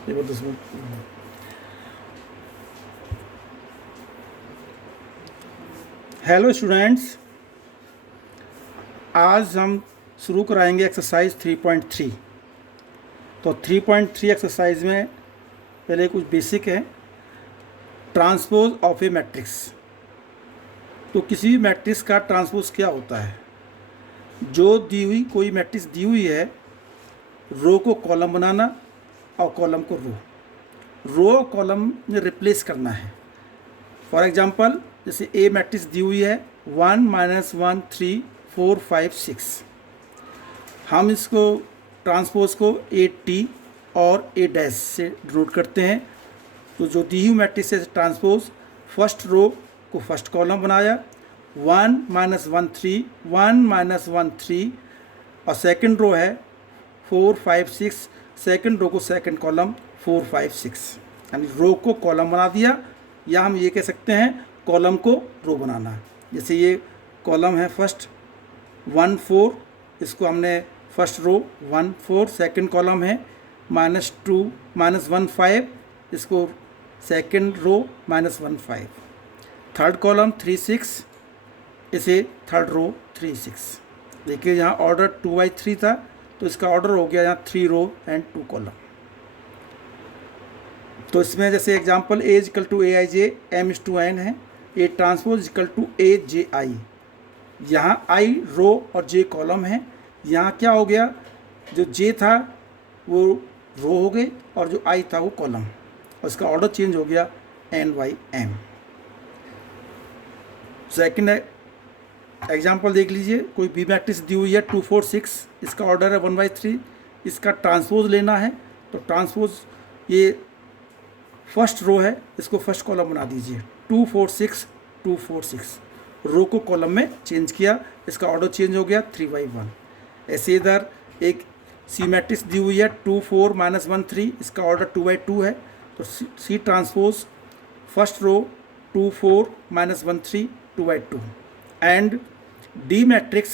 जबरदस्त। Hello students, आज हम शुरू कराएंगे एक्सरसाइज 3.3। तो 3.3 एक्सरसाइज में पहले कुछ बेसिक है। Transpose of A matrix. तो किसी भी मैट्रिक्स का ट्रांसपोज क्या होता है? जो दी हुई कोई मैट्रिक्स दी हुई है, रो को कॉलम बनाना और कॉलम को रो कॉलम में रिप्लेस करना है। फॉर एग्जांपल, जैसे ए मैट्रिक्स दी हुई है 1 -1 3 4 5 6। हम इसको ट्रांसपोज को ए टी और ए डैश से डिनोट करते हैं। तो जो दी हुई मैट्रिक्स है ट्रांसपोज, फर्स्ट रो को फर्स्ट कॉलम बनाया 1 -1 3 1 -1 3, और सेकंड रो है 4 5 6, सेकंड रो को सेकंड कॉलम 4 5 6, यानी रो को कॉलम बना दिया। या हम ये कह सकते हैं कॉलम को रो बनाना। जैसे ये कॉलम है फर्स्ट 1 4, इसको हमने फर्स्ट रो 1 4, सेकंड कॉलम है -2 -1 5, इसको सेकंड रो -1 5, थर्ड कॉलम 3 6, इसे थर्ड रो 3 6। देखिए यहाँ ऑर्डर 2/3 था, तो इसका ऑर्डर हो गया यहाँ 3 रो एंड 2 कॉलम। तो इसमें जैसे example A equal to A I J M is to N है, A transpose equal to A J I. यहाँ आई रो और जे कॉलम है। यहाँ क्या हो गया, जो जे था वो रो हो गई और जो आई था वो कॉलम, और इसका ऑर्डर चेंज हो गया N by M. Second example देख लीजिए, कोई बी मैट्रिक्स दी हुई है 2 4 6, इसका ऑर्डर है 1/3। इसका ट्रांसपोज लेना है, तो ट्रांसपोज ये फर्स्ट रो है, इसको फर्स्ट कॉलम बना दीजिए 2 4 6 2 4 6, रो को कॉलम में चेंज किया, इसका ऑर्डर चेंज हो गया 3/1। ऐसे इधर एक सी मैट्रिक्स दी हुई है 2 4 -1 3, इसका ऑर्डर 2/2 है, तो C transpose first row 2 4 -1 3 2/2, and D matrix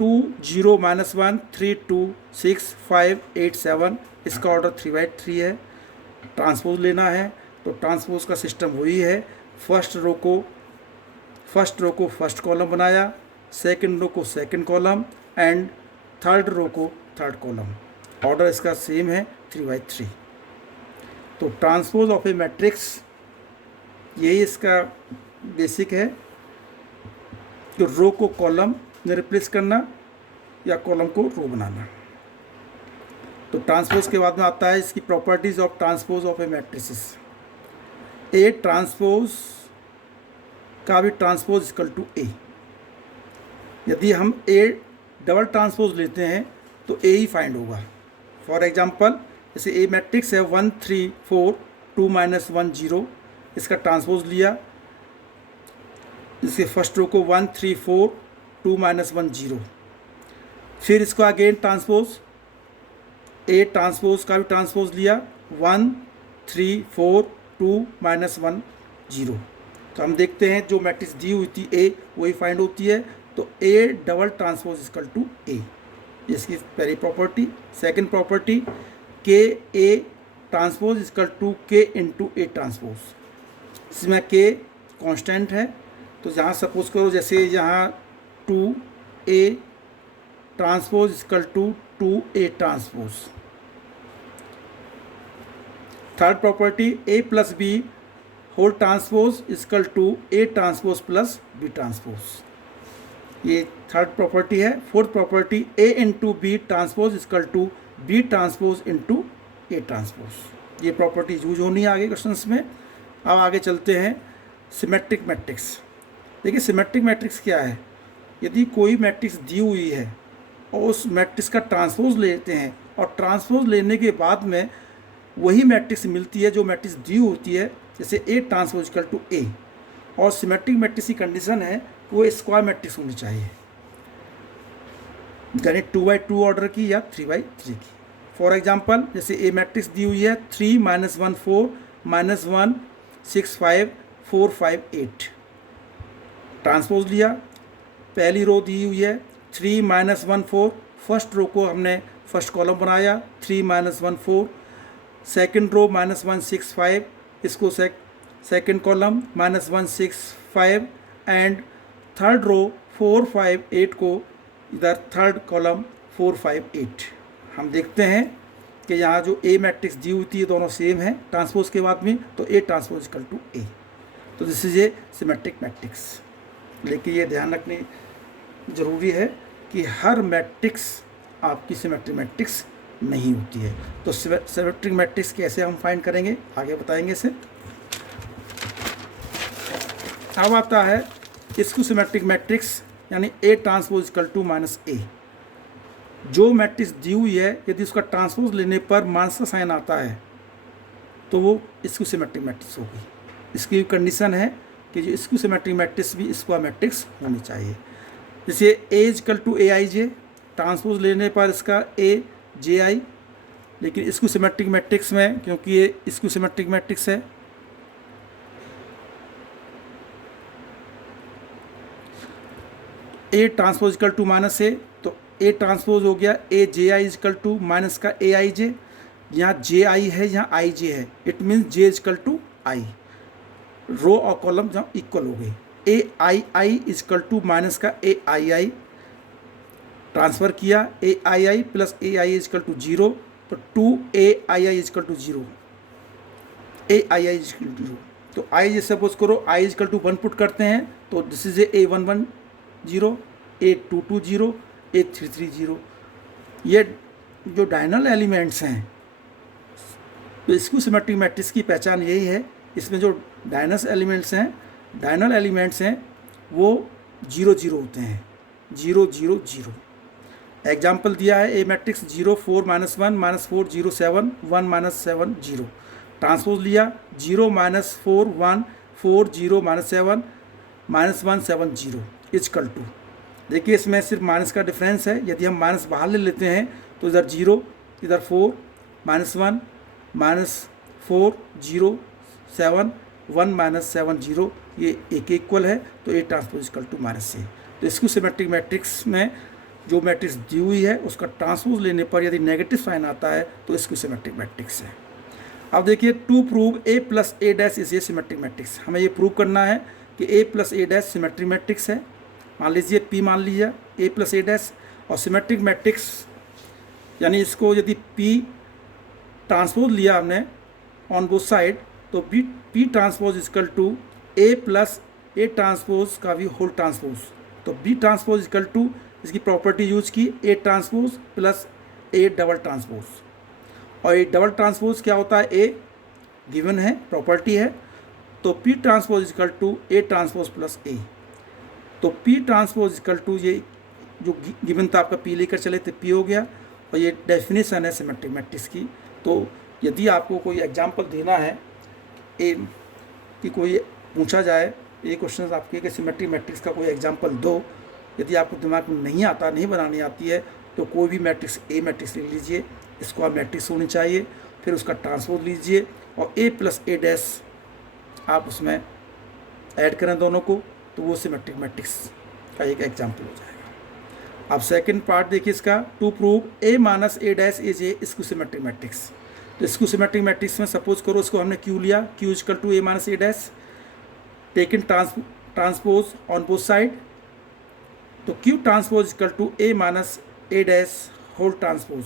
2 0 -1 3 2 6 5 8 7, इसका ऑर्डर 3/3 है। ट्रांसपोज लेना है, तो ट्रांसपोज का सिस्टम वही है, फर्स्ट रो को फर्स्ट कॉलम बनाया, सेकंड रो को second column, and third row को थर्ड कॉलम। ऑर्डर इसका सेम है 3/3। तो ट्रांसपोज ऑफ ए मैट्रिक्स यही इसका बेसिक है, कि रो को कॉलम में रिप्लेस करना या कॉलम को रो बनाना। तो ट्रांसपोज के बाद में आता है इसकी properties of transpose of A matrices. A transpose का भी ट्रांसपोज इक्वल टू ए। यदि हम ए डबल ट्रांसपोज लेते हैं तो ए ही फाइंड होगा। फॉर एग्जांपल, जैसे ए मैट्रिक्स है 1 3 4 2 -1 0, इसका ट्रांसपोज लिया, इसके फर्स्ट रो को 1 3 4 2 -1 0, फिर इसको अगेन ट्रांसपोज, ए ट्रांसपोज का भी ट्रांसपोज लिया 1 3 4 2 -1 0। तो हम देखते हैं जो मैट्रिक्स दी हुई थी ए वही फाइंड होती है। तो A double transpose equal to A, इसकी पहली property. Second property, k A transpose equal to k into A transpose. इसमें के कांस्टेंट है, तो यहाँ सपोज करो जैसे यहाँ 2 A transpose equal to 2 A transpose. Third property, A plus B whole transpose equal to A transpose plus B transpose. ये third property है। Fourth property, A into B transpose equal to B transpose into A transpose. ये property use होनी है आगे questions में। अब आगे चलते हैं सिमेट्रिक मैट्रिक्स। देखिए सिमेट्रिक मैट्रिक्स क्या है, यदि कोई मैट्रिक्स दी हुई है और उस मैट्रिक्स का ट्रांसपोज लेते हैं, और ट्रांसपोज लेने के बाद में वही मैट्रिक्स मिलती है जो मैट्रिक्स दी होती है, जैसे ए ट्रांसपोज इक्वल टू ए, और सिमेट्रिक मैट्रिक्स की कंडीशन है वो स्क्वायर मैट्रिक्स होनी चाहिए, यानी 2/2 ऑर्डर की या 3/3 की। फॉर एग्जांपल, जैसे ए मैट्रिक्स दी हुई है 3 -1 4 -1 6 5 4 5 8, ट्रांसपोज लिया, पहली रो दी हुई है 3 -1 4, फर्स्ट रो को हमने फर्स्ट कॉलम बनाया 3 -1 4, सेकंड रो -165, इसको second column -165 and third row 458 को इधर थर्ड कॉलम 458। हम देखते हैं कि यहाँ जो ए मैट्रिक्स दी होती है दोनों सेम है ट्रांसपोज के बाद में, तो ए ट्रांसपोज इक्वल टू ए, तो this is a symmetric matrix. लेकिन ये ध्यान रखने ज़रूरी है कि हर मैट्रिक्स आपकी सिमेट्रिक मैट्रिक्स नहीं होती है। तो सिमेट्रिक मैट्रिक्स कैसे हम फाइंड करेंगे आगे बताएंगे इसे। अब आता है इसको सिमेट्रिक मैट्रिक्स यानी A transpose equal to minus A. जो मैट्रिक्स दी हुई है यदि उसका ट्रांसपोज लेने पर माइनस का साइन आता है तो वो इसको सिमेट्रिक मैट्रिक्स होगी। इसकी कंडीशन है कि जो इसको सिमेट्रिक मैट्रिक्स भी स्क्वायर मैट्रिक्स होनी चाहिए। जैसे A equal to A I J, transpose लेने पर इसका ए जे आई, लेकिन इसको सिमेट्रिक मैट्रिक्स में क्योंकि ये इसको सिमेट्रिक मैट्रिक्स है A transpose equal to minus A, तो ए ट्रांसपोज हो गया A J I equal to minus का ए आई जे। यहाँ जे आई है यहाँ आई जे है, it means J equal to I, row और कॉलम जहाँ इक्वल हो गए। A I I equal to minus का ए आई आई, ट्रांसफ़र किया A I I plus A I equal to 0, तो 2 A I I equal to 0, A I I equal to 0। तो I suppose करो आई equal to 1 put करते हैं तो this is a 110, A220, A330। ये जो डायनल elements हैं तो इसको सिमेट्रिक मैट्रिक्स की पहचान यही है, इसमें जो डायनल एलिमेंट्स हैं वो 0 0 होते हैं, 0 0 0। एग्जाम्पल दिया है ए मैट्रिक्स 0 4 -1 -4 0 7 1 -7 0। ट्रांसपोज लिया 0 -4 1 4 0 -7 -1 7 0 इक्वल टू। देखिए इसमें सिर्फ माइनस का डिफरेंस है, यदि हम माइनस बाहर ले लेते हैं तो इधर 0 इधर 4 -1 -4 0 7 1 -7 0, ये एक इक्वल है, तो A transpose equal to minus A. तो इसको सिमेट्रिक मैट्रिक्स में जो मैट्रिक्स दी हुई है उसका ट्रांसपोज लेने पर यदि नेगेटिव साइन आता है तो इसको सिमेट्रिक मैट्रिक्स है। अब देखिए to prove A plus A dash is a symmetric matrix, हमें ये प्रूव करना है कि A plus A dash symmetric matrix है। मान लीजिए पी मान लीजिए ए प्लस ए डैश, और सिमेट्रिक मैट्रिक्स यानी इसको यदि पी ट्रांसपोज लिया हमने ऑन बोथ साइड तो P transpose equal to A plus A transpose का भी होल ट्रांसपोज, तो बी ट्रांसपोज इक्वल टू इसकी प्रॉपर्टी यूज की A transpose plus A double transpose. और ए डबल ट्रांसपोज क्या होता है, ए गिवन है प्रॉपर्टी है, तो P transpose equal to A transpose plus A. तो पी ट्रांसपोज इक्वल टू ये जो गिवन था आपका पी लेकर चले तो पी हो गया, और ये डेफिनेशन है सिमेट्रिक मैट्रिक्स की। तो यदि आपको कोई एग्जांपल देना है ए कि कोई पूछा जाए ये क्वेश्चन आपके कि सिमेट्रिक मैट्रिक्स का कोई एग्जांपल दो, यदि आपको दिमाग में नहीं आता, नहीं बनानी आती है, तो कोई भी मैट्रिक्स ए मैट्रिक्स ले लीजिए, स्क्वायर मैट्रिक्स होनी चाहिए, फिर उसका ट्रांसपोज लीजिए और ए प्लस ए डैश आप उसमें ऐड करें दोनों को, तो वो सिमेट्रिक मैट्रिक्स का एक एग्जांपल हो जाएगा। अब सेकंड पार्ट देखिए इसका, to prove A minus A dash is a इसको सिमेट्रिक मैट्रिक्स। तो इसको सिमेट्रिक मैट्रिक्स में सपोज करो इसको हमने क्यू लिया, Q equal to A minus A dash, taken transpose on both side, तो Q transpose equal to A minus A dash whole transpose.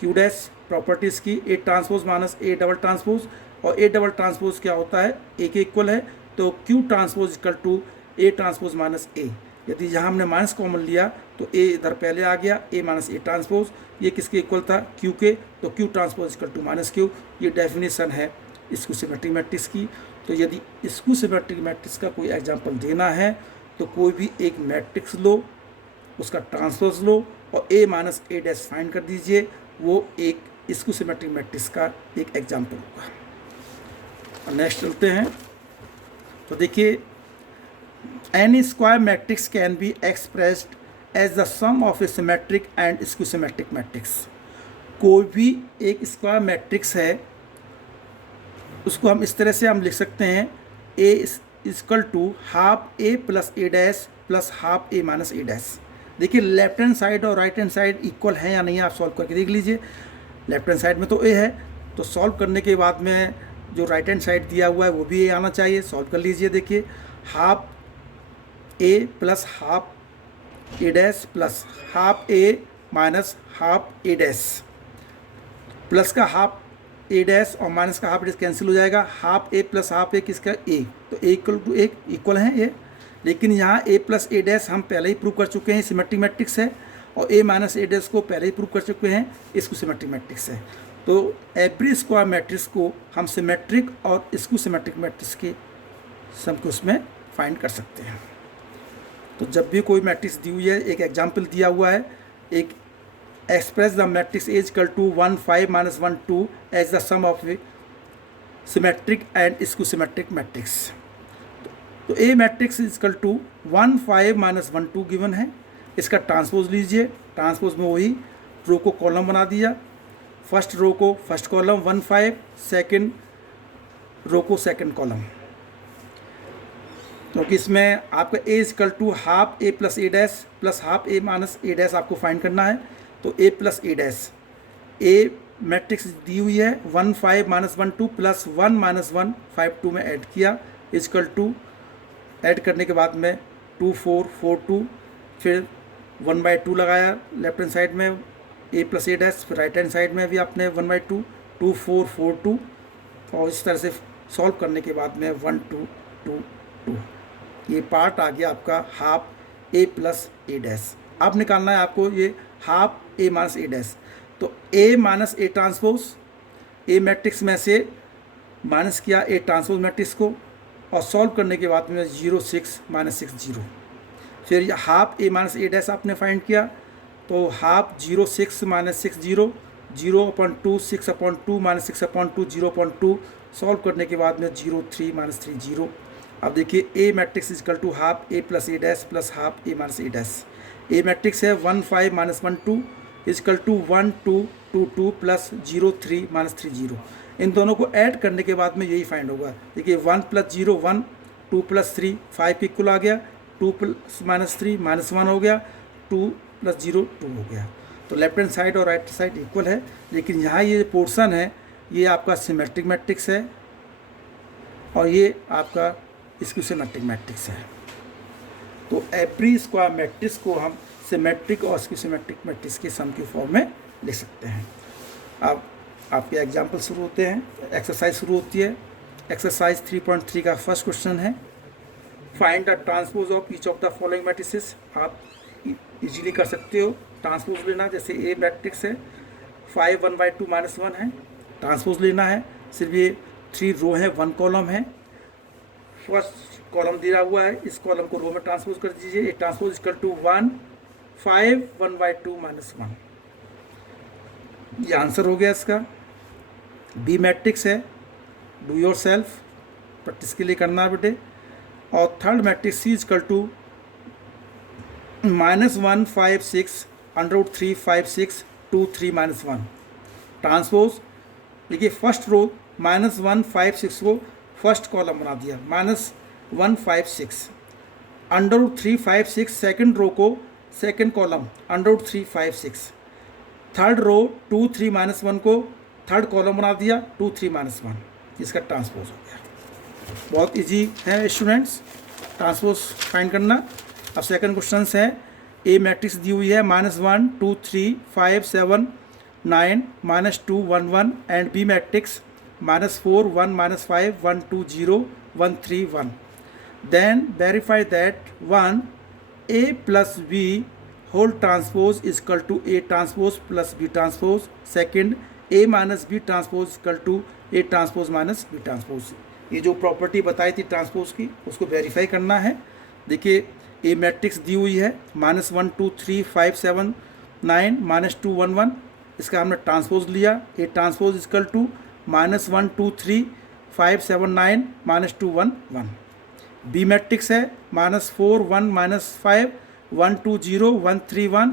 Q dash properties की A transpose minus A double transpose, और A double transpose क्या होता है, ए के equal है, तो Q transpose equal to A transpose minus A. यदि यहाँ हमने माइनस कॉमन लिया तो ए इधर पहले आ गया, ए माइनस ए ट्रांसपोज, ये किसके इक्वल था, क्यू के, तो Q transpose equal to minus Q. ये डेफिनेशन है इसको सिमेट्रिक मैट्रिक्स की। तो यदि इसको सिमेट्रिक मैट्रिक्स का कोई एग्जांपल देना है तो कोई भी एक मैट्रिक्स लो, उसका ट्रांसपोज लो और ए माइनस ए डैश फाइंड कर दीजिए, वो एक इसको सिमेट्रिक मैट्रिक्स का एक एग्जांपल होगा। नेक्स्ट चलते हैं, तो देखिए any square matrix can be expressed as the sum of a symmetric and skew symmetric matrix. कोई भी एक स्क्वायर मैट्रिक्स है उसको हम इस तरह से हम लिख सकते हैं, A equal to half A plus A dash plus half A minus A dash. देखिए लेफ्ट हैंड साइड और राइट हैंड साइड इक्वल है या नहीं आप सॉल्व करके देख लीजिए। लेफ्ट हैंड साइड में तो ए है, तो सॉल्व करने के बाद में जो राइट हैंड साइड दिया हुआ है वो भी ये आना चाहिए। सॉल्व कर लीजिए। देखिए half A plus half A dash plus half A minus half A dash, plus का हाफ ए डैश और माइनस का हाफ ए डैश कैंसिल हो जाएगा। हाफ ए प्लस हाफ ए किसका ए, तो ए इक्वल टू ए इक्वल है ये। लेकिन यहाँ ए प्लस ए डैश हम पहले ही प्रूव कर चुके हैं, सिमेट्रिक मैट्रिक्स है, और ए माइनस ए डैश को पहले ही प्रूव कर चुके हैं, इसको सिमेट्रिक मैट्रिक्स है। तो एवरी स्क्वायर मैट्रिक्स को हम सिमेट्रिक और इसको सिमेट्रिक मैट्रिक्स के सम को उसमें फाइंड कर सकते हैं। तो जब भी कोई मैट्रिक्स दी हुई है, एक एग्जाम्पल दिया हुआ है, एक express the matrix is equal to 1 5 -1 2 as the sum of symmetric and इसको सिमेट्रिक मैट्रिक्स। तो A matrix is equal to 1 5 -1 2 given है। इसका ट्रांसपोज लीजिए। ट्रांसपोज में वही रो को कॉलम बना दिया, फर्स्ट रो को फर्स्ट कॉलम 1 5, सेकेंड रो को सेकेंड कॉलम। क्योंकि इसमें आपका A equal to half A plus A dash plus half A minus A dash आपको फाइंड करना है। तो A plus A dash, A matrix दी हुई है 1 5 -1 2 प्लस 1 -1 5 2 में ऐड किया, इक्वल टू ऐड करने के बाद में 2 4 4 2, फिर 1/2 लगाया लेफ्ट हैंड साइड में ए प्लस ए डैश, फिर राइट हैंड साइड में भी आपने 1/2 2 4 4 2, और इस तरह से सॉल्व करने के बाद में 1 2 2 2। ये पार्ट आ गया आपका half A plus A dash. अब निकालना है आपको ये half A minus A dash. तो A minus A transpose, A matrix में से माइनस किया ए ट्रांसपोज मैट्रिक्स को, और सॉल्व करने के बाद में 0 6 -6 0। फिर half A minus A dash आपने फाइंड किया, तो हाफ 0 6 -6 0 0/2 6/2 -6/2 0/2, सॉल्व करने के बाद में 0 3 -3 0। अब देखिए A matrix is equal to half A plus A dash plus half A minus A dash. A matrix है 1 5 -1 2 इजकल टू 1 2 2 2 प्लस 0 3 -3 0। इन दोनों को ऐड करने के बाद में यही फाइंड होगा। देखिए 1 + 0 1, 2 + 3 5 के इक्वल आ गया, 2 + -3 -1 हो गया, 2 + 0 2 हो गया। तो लेफ्ट हैंड साइड और राइट साइड इक्वल है, लेकिन यहाँ ये पोर्शन है ये आपका सिमेट्रिक मैट्रिक्स है, और ये आपका इसकी सिमेट्रिक मैट्रिक्स है। तो एवरी स्क्वायर मैट्रिक्स को हम सिमेट्रिक और इसकी सिमेट्रिक मैट्रिक्स के सम के फॉर्म में लिख सकते हैं। अब आपके एग्जाम्पल शुरू होते हैं, एक्सरसाइज शुरू होती है। एक्सरसाइज 3.3 का फर्स्ट क्वेश्चन है, find the transpose of each of the following matrices. आप इजीली कर सकते हो ट्रांसपोज लेना। जैसे ए मैट्रिक्स है 5 1/2 -1 है, ट्रांसपोज लेना है। सिर्फ ये 3 रो है, 1 कॉलम है। फर्स्ट कॉलम दिया हुआ है, इस कॉलम को रो में ट्रांसपोज कर दीजिए। A transpose equal to 1 5 1/2 -1। ये आंसर हो गया इसका। बी मैट्रिक्स है, डू योर सेल्फ, प्रैक्टिस के लिए करना है बेटे। और third matrix C equal to -1 5 6 √3 5 6 2 3 -1। Transpose देखिए फर्स्ट रो -1 5 6 को फर्स्ट कॉलम बना दिया, -1 5 6 √3 5 6 सेकेंड रो को सेकेंड कॉलम √3 5 6। थर्ड रो 2 3 -1 को थर्ड कॉलम बना दिया 2 3 -1। इसका ट्रांसपोज हो गया। बहुत इजी है स्टूडेंट्स ट्रांसपोज फाइंड करना। अब सेकंड क्वेश्चन है, ए मैट्रिक्स दी हुई है -1 2 3 5 7 9 -2 1 1 and B matrix -4 1 -5 1 2 0 1 3 1। Then verify that 1 a plus b whole transpose is equal to a transpose plus b transpose। Second a minus b transpose equal to a transpose minus b transpose। ये जो property बताई थी transpose की उसको verify करना है। देखिए A matrix दी हुई है -1 2 3 5 7 9 -2 1 1। इसका हमने ट्रांसपोज लिया, A transpose equal to -1 2 3 5 7 9 -2 1 1। B matrix है -4 1 -5 1 2 0 1 3 1।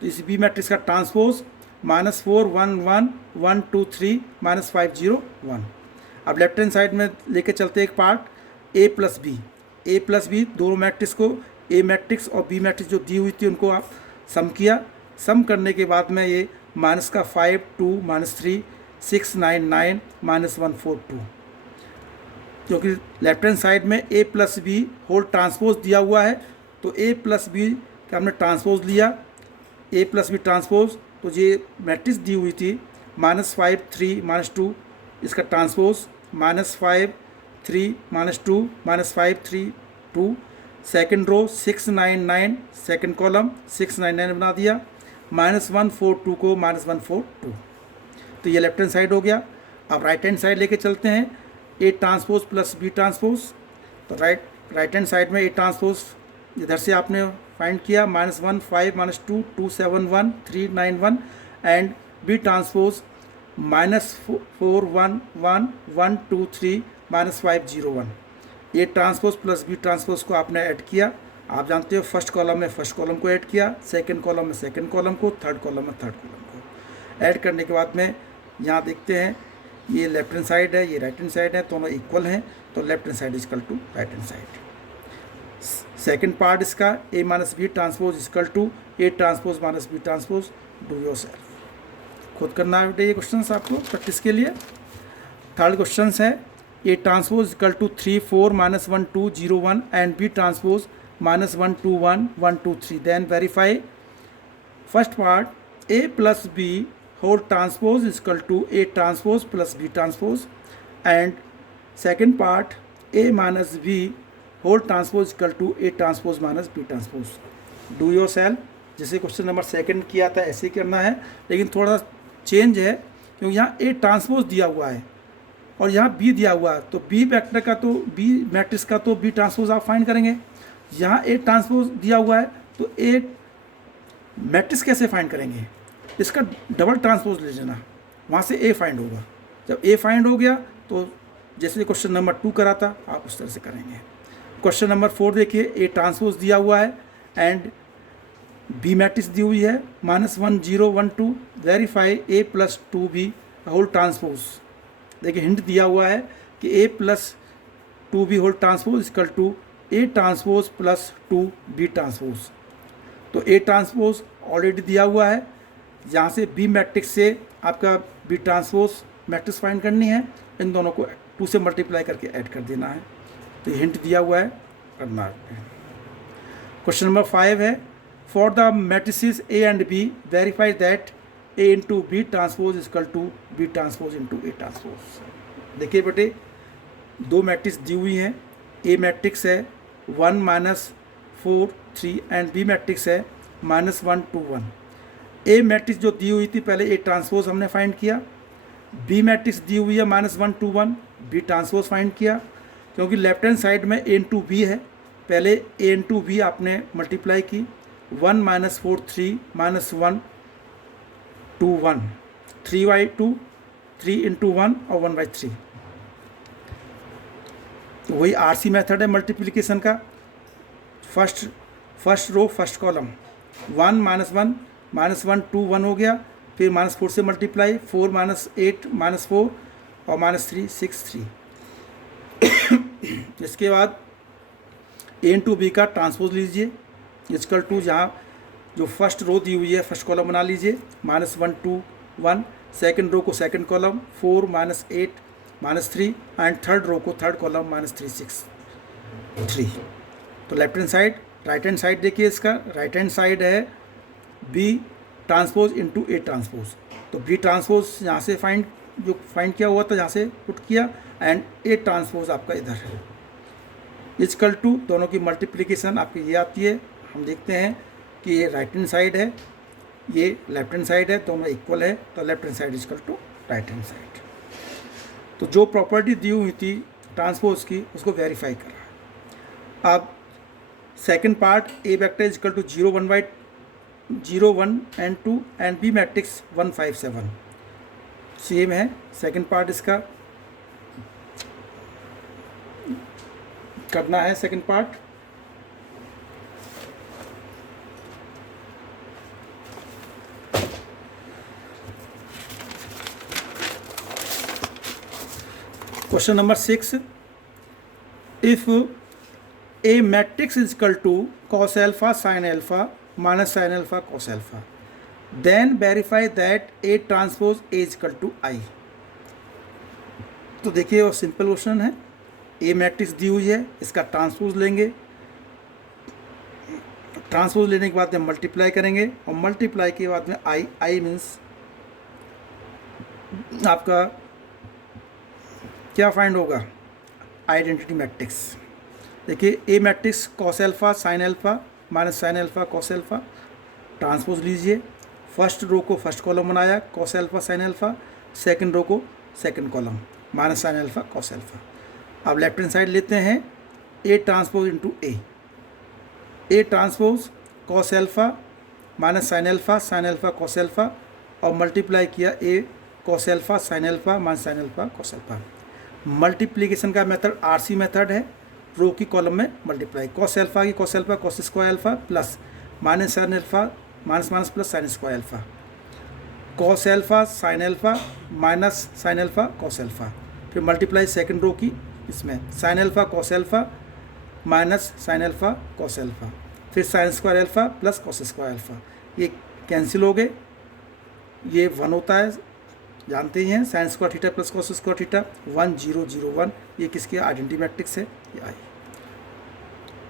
तो इस बी मैट्रिक्स का ट्रांसपोज -4 1 1 1 2 3 -5 0 1। अब लेफ्ट हैंड साइड में लेके चलते एक पार्ट ए प्लस बी दोनों मैट्रिक्स को, ए मैट्रिक्स और बी मैट्रिक्स जो दी हुई थी उनको आप सम किया। सम करने के बाद में ये -5 2 -3 699 -142, क्योंकि लेफ्ट हैंड साइड में ए प्लस बी होल ट्रांसपोज दिया हुआ है, तो ए प्लस बी का हमने ट्रांसपोज लिया, ए प्लस बी ट्रांसपोज, तो ये मैट्रिक्स दी हुई थी -5 3 -2, इसका transpose -5 3 -2 -5 3 2, second row 699, second column 699 बना दिया, -142 को -142, तो ये लेफ्ट हैंड साइड हो गया। अब राइट हैंड साइड लेके चलते हैं, A transpose plus B transpose, तो राइट हैंड साइड में ए ट्रांसपोज इधर से आपने फाइंड किया -1 5 -2 2 7 1 3 9 1, and B transpose -4 1 1 1 2 3 -5 0 1। A transpose plus B transpose को आपने ऐड किया, आप जानते हो फर्स्ट कॉलम में फर्स्ट कॉलम को ऐड किया, सेकंड कॉलम में सेकंड कॉलम को, थर्ड कॉलम में थर्ड कॉलम को ऐड करने के बाद में यहाँ देखते हैं ये लेफ्ट हैंड साइड है, ये राइट हैंड साइड है, दोनों इक्वल हैं, तो left hand side equal to right hand side. Second part इसका A minus B transpose equal to A transpose minus B transpose, do yourself, खुद करना है बेटे ये क्वेश्चन आपको प्रैक्टिस के लिए। थर्ड क्वेश्चन है A transpose equal to 3 4 -1 2 0 1 and B transpose -1 2 1 1 2 3, then verify first part A plus B whole transpose is equal to A transpose plus B transpose, and second part A minus B whole transpose is equal to A transpose minus B transpose, do yourself। जैसे question number second किया था ऐसे ही करना है, लेकिन थोड़ा change है क्योंकि यहाँ A ट्रांसपोज दिया हुआ है और यहाँ B दिया हुआ है, तो B वेक्टर का तो B मैट्रिक्स का तो B ट्रांसपोज आप फाइंड करेंगे, यहाँ A ट्रांसपोज दिया हुआ है तो A मैट्रिक्स कैसे फाइंड करेंगे, इसका डबल ट्रांसपोज ले लेना, वहाँ से ए फाइंड होगा। जब ए फाइंड हो गया तो जैसे क्वेश्चन नंबर 2 करा था आप उस तरह से करेंगे। क्वेश्चन नंबर 4 देखिए, ए ट्रांसपोज दिया हुआ है एंड बी मैट्रिक्स दी हुई है -1 0 1 2, verify A plus 2b whole transpose. देखिए हिंट दिया हुआ है कि A plus 2b whole transpose equal to A transpose plus 2b transpose, तो ए ट्रांसपोज ऑलरेडी दिया हुआ है, यहाँ से बी मैट्रिक्स से आपका बी ट्रांसपोज मैट्रिक्स फाइंड करनी है, इन दोनों को 2 से मल्टीप्लाई करके ऐड कर देना है, तो हिंट दिया हुआ है, करना है। क्वेश्चन नंबर 5 है, for the matrices A and B verify that A into B transpose equal to B transpose into A transpose. देखिए बेटे 2 मैट्रिक्स दी हुई हैं, ए मैट्रिक्स है 1 -4 3 एंड बी मैट्रिक्स है -1 2 1। ए मैट्रिक्स जो दी हुई थी पहले ए ट्रांसपोज हमने फाइंड किया, बी मैट्रिक्स दी हुई है -1 2 1, बी ट्रांसपोज फाइंड किया, क्योंकि लेफ्ट हैंड साइड में ए इंटू बी है, पहले ए इंटू बी आपने मल्टीप्लाई की, 1 -4 3 -1 2 1, 3/2 3 इंटू 1 और 1/3, तो वही आरसी मेथड है मल्टीप्लिकेशन का। फर्स्ट रो फर्स्ट कॉलम 1 -1 -1 2 1 हो गया, फिर -4 से मल्टीप्लाई 4 -8 -4 और -3 6 3। इसके बाद ए इंटू बी का ट्रांसपोज लीजिए इजकल टू, जहाँ जो फर्स्ट रो दी हुई है फर्स्ट कॉलम बना लीजिए -1 2 1, सेकंड रो को second column 4 -8 -3 and third row को थर्ड कॉलम -3 6 3। तो left hand side right hand side देखिए, इसका राइट हैंड साइड है B transpose into A transpose, तो बी ट्रांसपोज यहाँ से फाइंड किया हुआ था, यहाँ से पुट किया, एंड ए ट्रांसपोज आपका इधर है इजकल टू, दोनों की मल्टीप्लिकेशन आपकी ये आती है। हम देखते हैं कि ये राइट हैंड साइड है, ये लेफ्ट हैंड साइड है, दोनों इक्वल है, तो left hand side equal to right hand side. तो जो प्रॉपर्टी दी हुई थी ट्रांसपोज की उसको वेरीफाई कर रहा है। अब second part A vector equal to 0 1 and 2 and B matrix 1 5 7, same है सेकेंड पार्ट, इसका करना है second part. Question number 6, if A matrix is equal to cos alpha sin alpha minus sin alpha cos alpha, then verify that A transpose A is equal to I। तो देखिए वो simple question है, A matrix दी हुई है, इसका transpose लेंगे, transpose लेने के बाद में मल्टीप्लाई करेंगे और मल्टीप्लाई के बाद में आई मीन्स आपका क्या फाइंड होगा, आइडेंटिटी मैट्रिक्स। देखिए A matrix cos alpha sign alpha minus sine alpha cos alpha, transpose लीजिए, फर्स्ट रो को फर्स्ट कॉलम बनाया cos alpha sign alpha, second row को second column minus sine alpha cos alpha. अब left hand side लेते हैं, A transpose into A transpose cos alpha minus sine alpha cos alpha और multiply किया A cos alpha sign alpha minus sine alpha cos alpha. Multiplication का method RC method है, row की column में multiply, cos alpha की cos alpha cos square alpha plus minus sine alpha minus minus plus sine square alpha, cos alpha sign alpha minus sine alpha cos alpha, फिर multiply second row की इसमें sine alpha cos alpha minus sine alpha cos alpha, फिर sine square alpha plus cos square alpha, ये cancel हो गए, ये 1 होता है जानते ही हैं, sine square theta plus cos square theta 1 0 0 1, ये किसकी आइडेंटिटी मैट्रिक्स है, ये आई।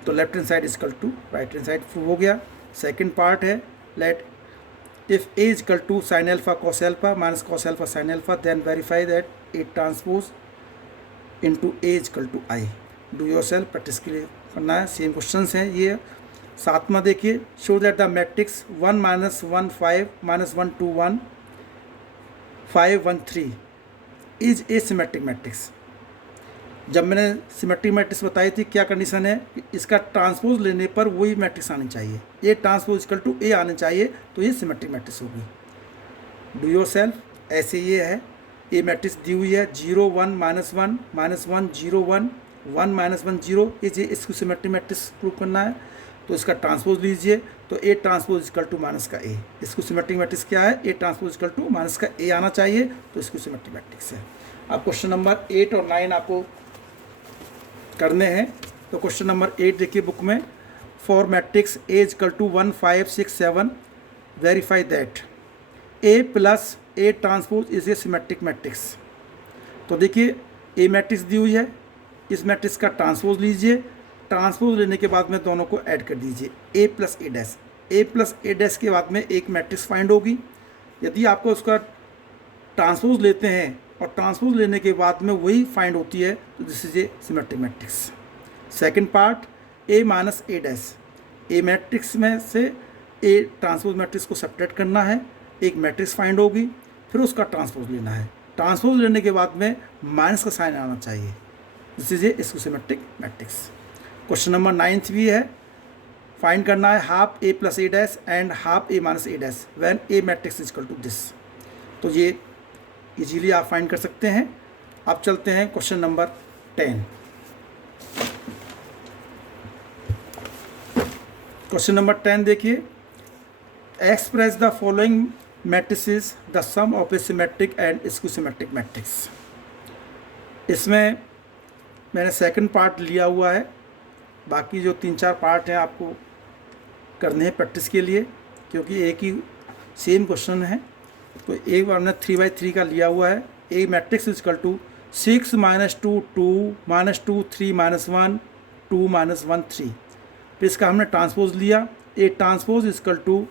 तो left hand side equal to right hand side prove हो गया। सेकंड पार्ट है, let if A equal to sin alpha cos alpha minus cos alpha sign alpha then verify that A transpose into A equal to I. Do yourself, practice के लिए करना है, same questions हैं ये। सातवां देखिए, show that the matrix 1 minus 1 5 minus 1 2 1 5 1 3 is a symmetric matrix. जब मैंने सिमेट्रिक मैट्रिक्स बताई थी, क्या कंडीशन है, इसका ट्रांसपोज लेने पर वही मैट्रिक्स आनी चाहिए, ए ट्रांसपोज इक्वल टू ए आने चाहिए, तो ये सिमेट्रिक मैट्रिक्स होगी। डू योर सेल्फ, ऐसे ये है, ए मैट्रिक्स दी हुई है 0 1 -1 -1 0 1 1 -1 0, ये इसको सिमेट्रिक मैट्रिक्स प्रूव करना है, तो इसका ट्रांसपोज लीजिए, तो A transpose equal to minus का ए, इसको सिमेट्रिक मैट्रिक्स क्या है, A transpose equal to minus का ए आना चाहिए, तो इसको सिमेट्रिक मैट्रिक्स है। अब क्वेश्चन नंबर 8 और 9 आपको करने हैं। तो क्वेश्चन नंबर 8 देखिए बुक में, for matrix A equal to 1 5 6 7 verify that A plus A transpose is a symmetric matrix. तो देखिए ए मैट्रिक्स दी हुई है, इस मैट्रिक्स का ट्रांसपोज लीजिए, ट्रांसपोज लेने के बाद में दोनों को ऐड कर दीजिए, ए plus A dash, A plus A dash के बाद में एक मैट्रिक्स फाइंड होगी। यदि आपको उसका ट्रांसपोज लेते हैं और ट्रांसपोज लेने के बाद में वही फाइंड होती है, तो this is a symmetric matrix. Second part, A minus A dash, A matrix में से ए ट्रांसपोज मैट्रिक्स को सेपरेट करना है, एक मैट्रिक्स फाइंड होगी, फिर उसका ट्रांसपोज लेना है, ट्रांसपोज लेने के बाद में माइनस का साइन आना चाहिए, दिस इज ए इसको सिमेट्रिक मैट्रिक्स। क्वेश्चन नंबर 9 भी है, फाइंड करना है half A plus A dash and half A minus A dash when A matrix is equal to this. तो ये इजीली आप फाइंड कर सकते हैं। अब चलते हैं क्वेश्चन नंबर 10। क्वेश्चन नंबर 10 देखिए, express the following matrices the sum of a symmetric and skew matrix. इसमें मैंने सेकंड पार्ट लिया हुआ है, बाकी जो 3-4 पार्ट हैं आपको करने हैं प्रैक्टिस के लिए, क्योंकि एक ही सेम क्वेश्चन है। तो एक बार हमने 3/3 का लिया हुआ है, A matrix is equal to 6 - 2 2 -2 3 -1 2 -1 3। फिर इसका हमने ट्रांसपोज लिया, A transpose is equal to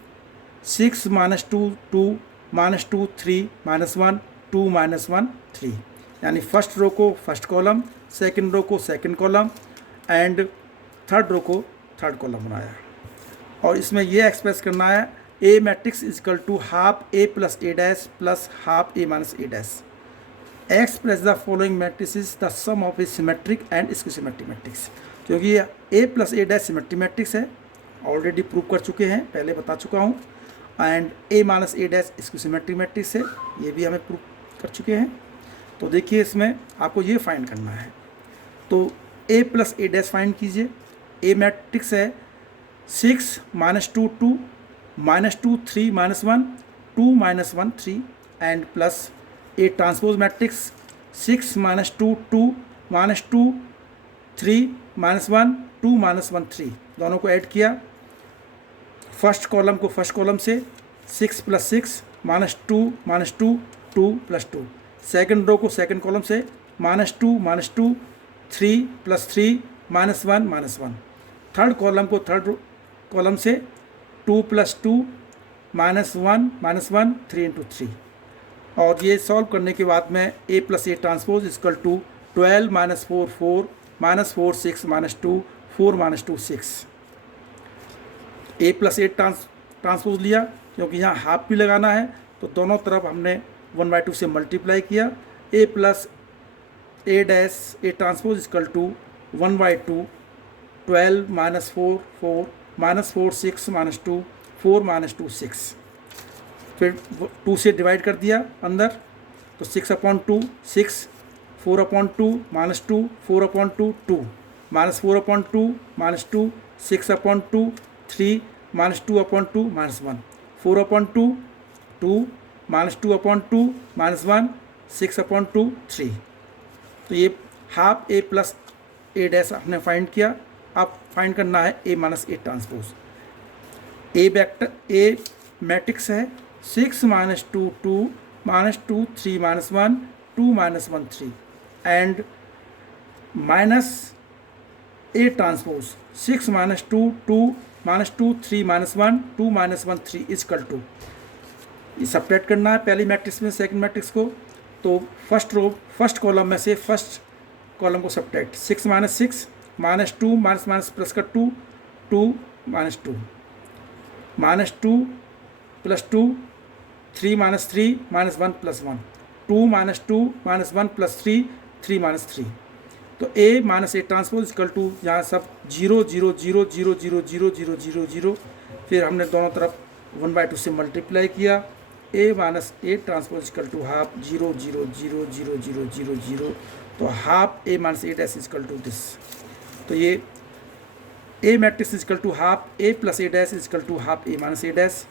6 - 2 2 -2 3 -1 2 -1 3, यानी फर्स्ट रो को फर्स्ट कॉलम, सेकंड रो को second column and third row को थर्ड कॉलम बनाया। और इसमें ये एक्सप्रेस करना है, A matrix is equal to half A plus A dash plus half A minus A dash. Express the following matrices the sum of a symmetric and skew symmetric matrix. क्योंकि ये A plus A dash symmetric matrix है, already prove कर चुके हैं, पहले बता चुका हूँ, and A minus A dash skew symmetric matrix है, ये भी हमें प्रूव कर चुके हैं। तो देखिए इसमें आपको ये फाइंड करना है, तो A plus A dash find कीजिए। ए मैट्रिक्स है 6 - 2 2 -2 3 -1 2 -1 3 and plus A transpose matrix 6 - 2 2 -2 3 -1 2 -1 3, दोनों को ऐड किया, फर्स्ट कॉलम को फर्स्ट कॉलम से 6 + 6 -2 -2 2 + 2, सेकंड रो को सेकंड कॉलम से -2 3 + 3 -1 थर्ड कॉलम को थर्ड कॉलम से 2 + 2 -1 3 × 3। और ये सॉल्व करने के बाद में A + A transpose equal to 12 - 4 4 -4 6 -2 4 -2 6। A + A transpose लिया क्योंकि यहाँ हाफ भी लगाना है, तो दोनों तरफ हमने 1/2 से मल्टीप्लाई किया। A + A' transpose equal to 1/2 12 - 4 4 -4 6 -2 4 -2 6। फिर 2 से डिवाइड कर दिया अंदर, तो 6/2 6 4/2 -2 4/2 2 -4/2 -2 6/2 3 -2/2 -1 4/2 2 -2/2 -1 6/2 3। तो ये हाफ A + A' आपने फाइंड किया। अब फाइंड करना है A - A transpose. A matrix है 6 - 2 2 -2 3 -1 2 -1 3 and -A transpose 6 - 2 2 -2 3 -1 2 -1 3 equal to, ये सब्ट्रैक्ट करना है पहली मैट्रिक्स में सेकंड मैट्रिक्स को। तो फर्स्ट कॉलम में से फर्स्ट कॉलम को सब्ट्रैक्ट 6 - 6 -2 प्लस का 2 2 -2 -2 + 2 3 - 3 -1 + 1 2 -2 -1 + 3 3 -3। तो A - A transpose equal to, यहाँ सब 0 0 0 0 0 0 0 0 0, फिर हमने दोनों तरफ 1/2 से मल्टीप्लाई किया। A - A transpose equal to half 0 0 0 0 0 0 0, तो half A - A' equal to this. तो ये A matrix equal to half A + A' equal to half A - A'।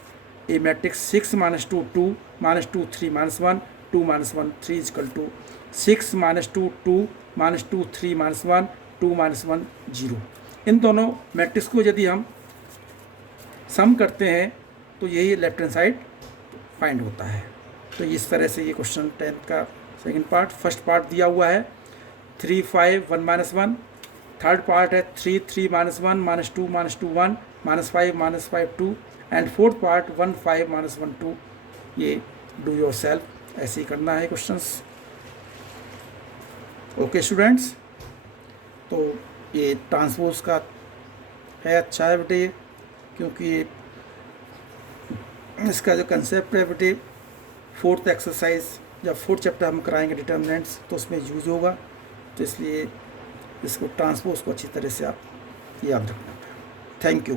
A matrix 6 - 2 2 -2 3 -1 2 -1 3 equal to 6 - 2 2 -2 3 -1 2 -1 0। इन दोनों मैट्रिक्स को यदि हम सम करते हैं तो यही लेफ्ट हैंड साइड फाइंड होता है। तो इस तरह से ये क्वेश्चन 10th का सेकंड पार्ट, फर्स्ट पार्ट दिया हुआ है 3 5 1 -1, थर्ड पार्ट है 3 3 -1 -2 -2 1 -5 -5 2 एंड फोर्थ पार्ट 1 5 -1 2। ये डू योर सेल्फ ऐसे ही करना है क्वेश्चंस। ओके स्टूडेंट्स, तो ये ट्रांसपोज का है, अच्छा है बेटे, क्योंकि ये इसका जो कंसेप्ट है बेटे 4th एक्सरसाइज या 4th चैप्टर हम कराएंगे डिटर्मिनेंट्स, तो उसमें यूज होगा। तो इसलिए इसको ट्रांसपोज को अच्छी तरह से आप याद रखना। Thank you.